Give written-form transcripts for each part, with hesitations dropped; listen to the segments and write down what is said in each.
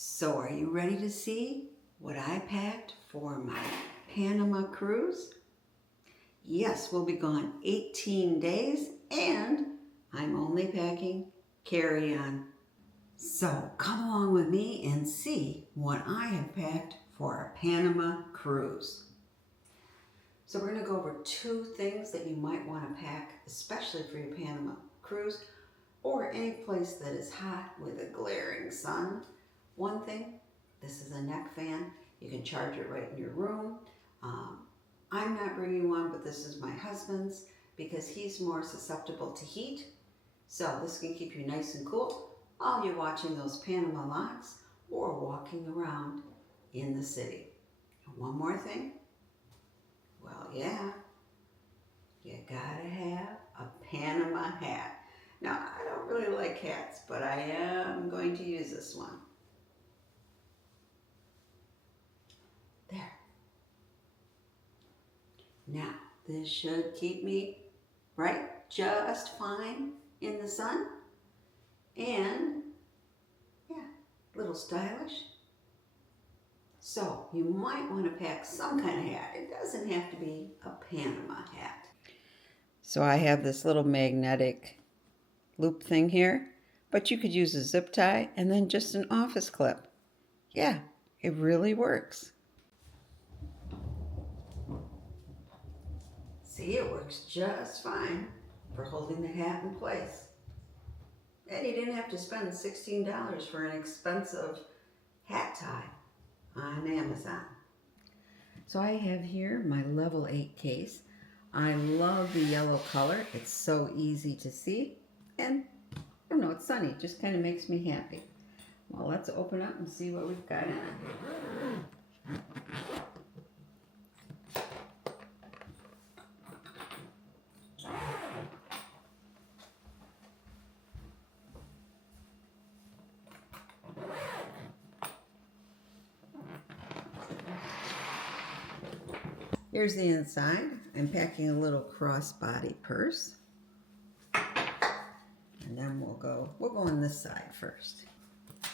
So are you ready to see what I packed for my Panama cruise? Yes, we'll be gone 18 days and I'm only packing carry-on. So come along with me and see what I have packed for our Panama cruise. So we're going to go over 2 things that you might want to pack, especially for your Panama cruise or any place that is hot with a glaring sun. One thing, this is a neck fan. You can charge it right in your room. I'm not bringing one, but this is my husband's because he's more susceptible to heat. So this can keep you nice and cool while you're watching those Panama locks or walking around in the city. And one more thing. Well, yeah, you gotta have a Panama hat. Now, I don't really like hats, but I am going to use this one. There. Now, this should keep me bright just fine in the sun. And, yeah, a little stylish. So, you might want to pack some kind of hat. It doesn't have to be a Panama hat. So I have this little magnetic loop thing here, but you could use a zip tie and then just an office clip. Yeah, it really works. See, it works just fine for holding the hat in place. And you didn't have to spend $16 for an expensive hat tie on Amazon. So I have here my level 8 case. I love the yellow color. It's so easy to see. And I don't know, it's sunny. It just kind of makes me happy. Well, let's open up and see what we've got in it. Here's the inside. I'm packing a little crossbody purse. And then we'll go on this side first.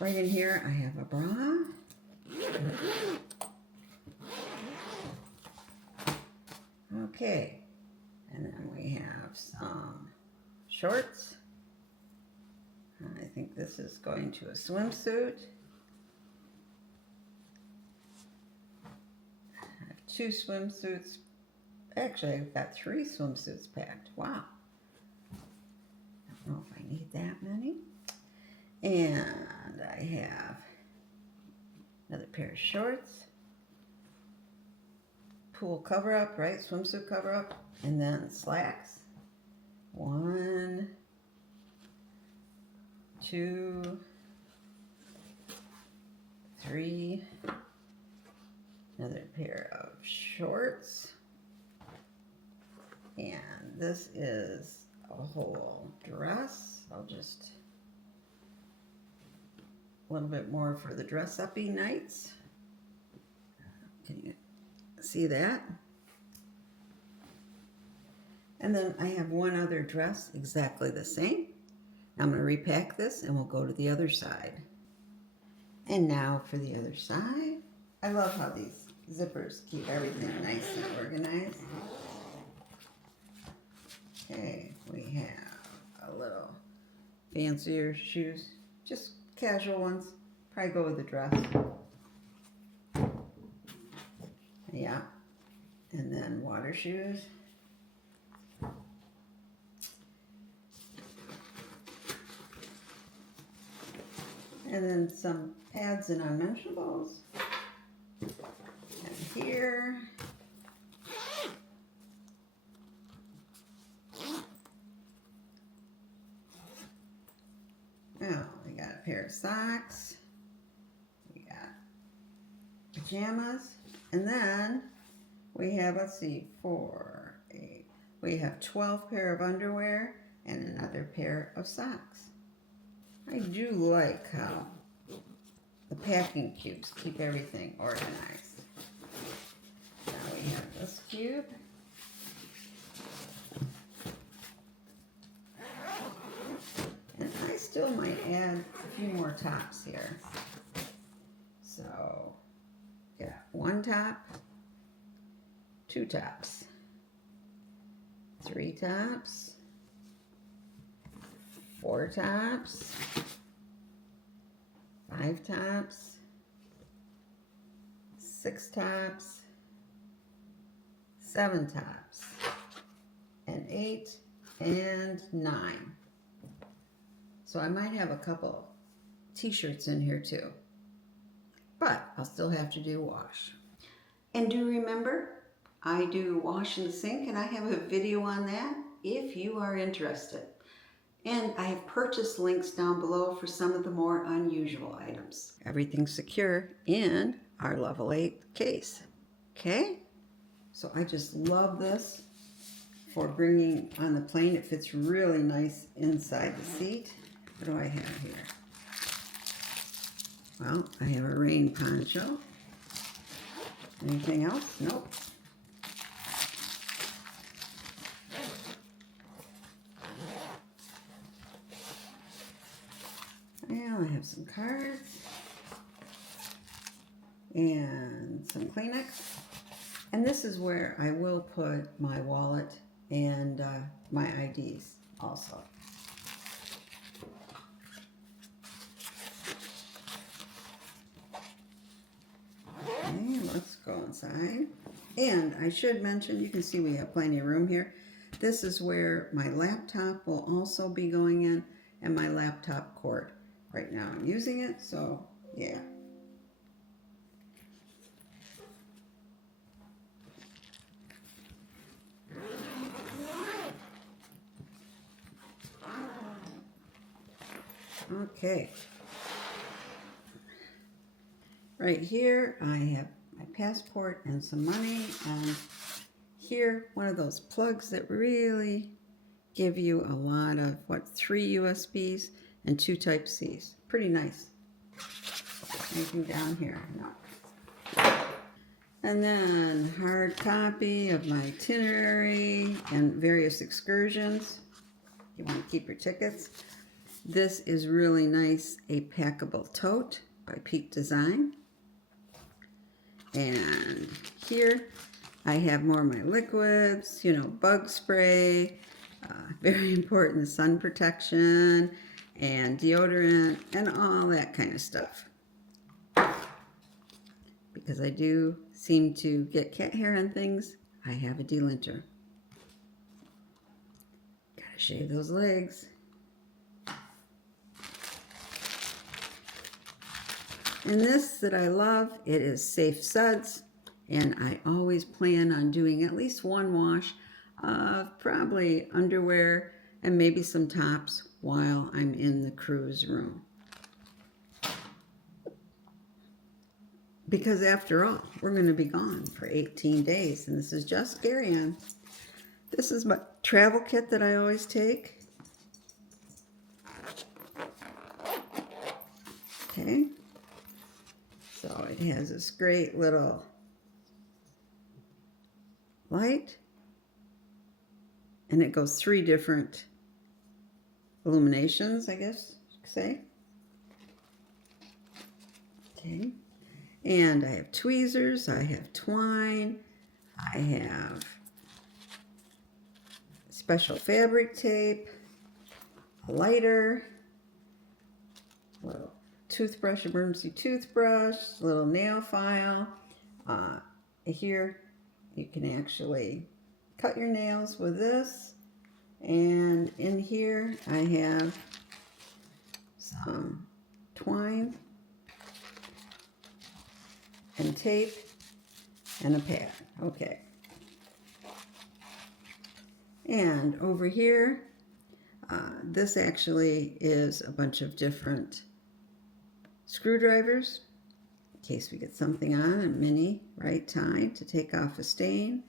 Right in here I have a bra. Okay. And then we have some shorts. And I think this is going to a swimsuit. 2 swimsuits. Actually, I've got 3 swimsuits packed. Wow. I don't know if I need that many. And I have another pair of shorts. Pool cover-up, right? Swimsuit cover-up. And then slacks. 1, 2, 3. Another pair of shorts. And this is a whole dress. I'll just, a little bit more for the dress-uppy nights. Can you see that? And then I have one other dress exactly the same. I'm going to repack this and we'll go to the other side. And now for the other side. I love how these zippers keep everything nice and organized. Okay, we have a little fancier shoes, just casual ones. Probably go with the dress. Yeah, and then water shoes. And then some pads and unmentionables. And here. Oh, we got a pair of socks. We got pajamas. And then we have, let's see, 4, 8. We have 12 pair of underwear and another pair of socks. I do like how the packing cubes keep everything organized. Now we have this cube. And I still might add a few more tops here. 1 top, 2 tops, 3 tops, 4 tops, 5 tops, 6 tops, 7 tops, and 8 and 9. So I might have a couple t-shirts in here too, but I'll still have to do wash. And do remember, I do wash in the sink, and I have a video on that if you are interested. And I have purchased links down below for some of the more unusual items. Everything's secure in our level 8 case. Okay? So I just love this for bringing on the plane. It fits really nice inside the seat. What do I have here? Well, I have a rain poncho. Anything else? Nope. Well, I have some cards and some Kleenex. And this is where I will put my wallet and my IDs also. Okay, let's go inside. And I should mention, you can see we have plenty of room here. This is where my laptop will also be going in, and my laptop cord. Right now I'm using it, so yeah. Okay. Right here I have my passport and some money, and here one of those plugs that really give you a lot of, 3 USBs and 2 Type-Cs. Pretty nice. Anything down here? No. And then hard copy of my itinerary and various excursions. You want to keep your tickets. This is really nice, a packable tote by Peak Design. And here I have more of my liquids, bug spray, very important sun protection, and deodorant, and all that kind of stuff. Because I do seem to get cat hair on things, I have a delinter. Gotta shave those legs. And this that I love, it is Safe Suds, and I always plan on doing at least 1 wash of probably underwear and maybe some tops while I'm in the cruise room. Because after all, we're going to be gone for 18 days, and this is just carry-on. This is my travel kit that I always take. Okay. So it has this great little light, and it goes 3 different illuminations, I guess you could say. Okay. And I have tweezers, I have twine, I have special fabric tape, a lighter, a little toothbrush, emergency toothbrush, a little nail file. Here you can actually cut your nails with this. And in here I have some twine and tape and a pad. Okay. And over here, this actually is a bunch of different screwdrivers in case we get something on, a mini right tie to take off a stain.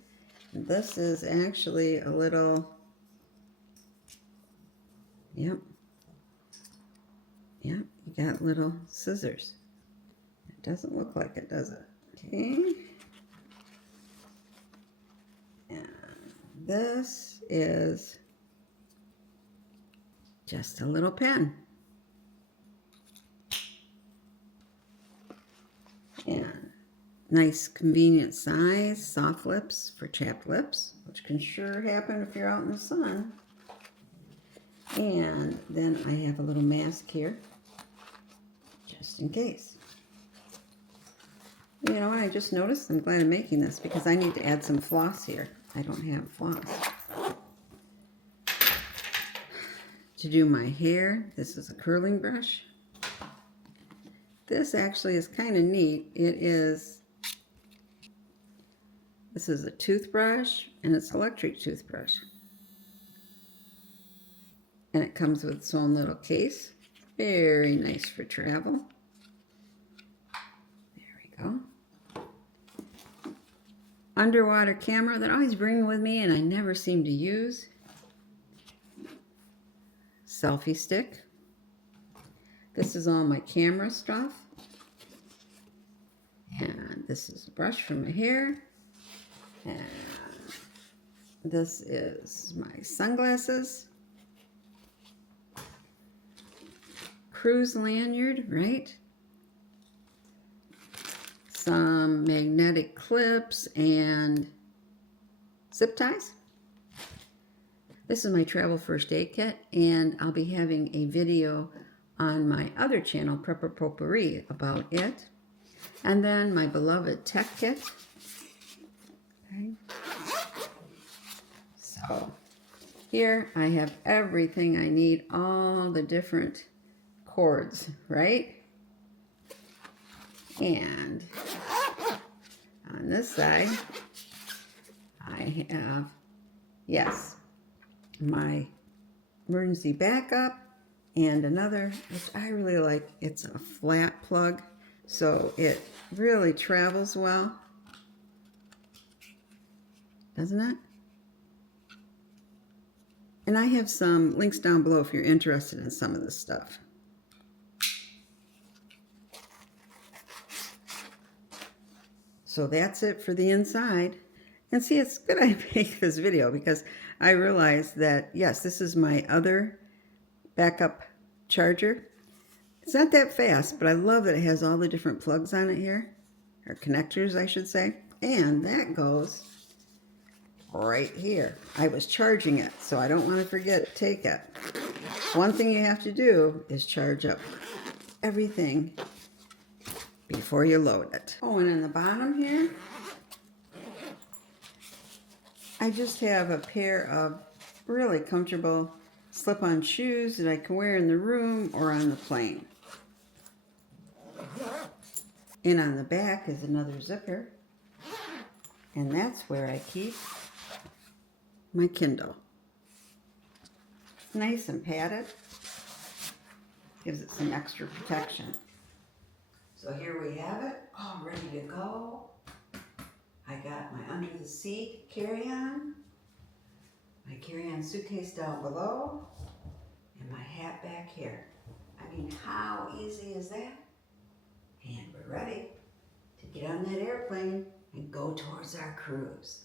And this is actually a little, yep, you got little scissors. It doesn't look like it, does it? Okay. And this is just a little pen. And Nice convenient size, soft lips for chapped lips, which can sure happen if you're out in the sun. And then I have a little mask here, just in case. You know what, I just noticed, I'm glad I'm making this because I need to add some floss here. I don't have floss. To do my hair, this is a curling brush. This actually is kind of neat. This is a toothbrush, and it's an electric toothbrush. And it comes with its own little case. Very nice for travel. There we go. Underwater camera that I always bring with me and I never seem to use. Selfie stick. This is all my camera stuff. And this is a brush for my hair. And this is my sunglasses. Cruise lanyard, right? Some magnetic clips and zip ties. This is my travel first aid kit, and I'll be having a video on my other channel, Prepper Potpourri, about it. And then my beloved tech kit. Okay. So here I have everything I need, all the different cords, right? And on this side, I have, yes, my emergency backup and another, which I really like. It's a flat plug, so it really travels well. Doesn't it? And I have some links down below if you're interested in some of this stuff. So that's it for the inside. And see, it's good I make this video because I realized that, yes, this is my other backup charger. It's not that fast, but I love that it has all the different plugs on it here, or connectors, I should say. And that goes right here. I was charging it, so I don't want to forget to take it. One thing you have to do is charge up everything before you load it. Oh, and in the bottom here, I just have a pair of really comfortable slip-on shoes that I can wear in the room or on the plane. And on the back is another zipper, and that's where I keep my Kindle. It's nice and padded. Gives it some extra protection. So here we have it, all ready to go. I got my under the seat carry-on, my carry-on suitcase down below, and my hat back here. I mean, how easy is that? And we're ready to get on that airplane and go towards our cruise.